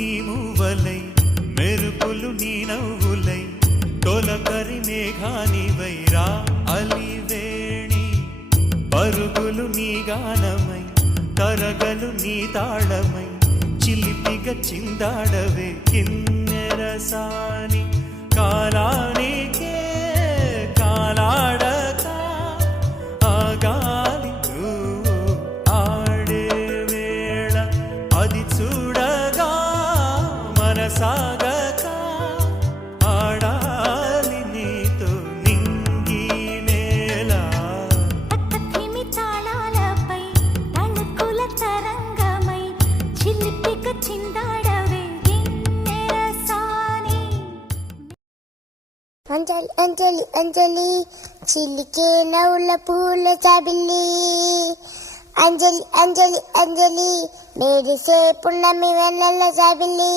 నీ మూవలై మెరుపులు నీ నవ్వులై తొలకరి మేఘానివై రా అలివేణి పరుగులు నీ గానమై తరగలు నీ తాళమై చిలిపిగా చిందాడవే కిన్నెరసాని కాలానికే కాలాడక ఆగాలి నువ్వు ఆడే వేళ అది చూడగా మనసాగక ఆడాలి నీతో నింగి నేల తక్కిమి తాళాలపై తణుకుల తరంగమై చిలిపిగా చిందాడవే గిన్నెరసాని అంజలి అంజలి అంజలి చిలికే నవ్వుల పూల చాబిల్లి అంజలి అంజలి అంజలి మెరిసే పున్నమి వెన్నెల చాబిల్లి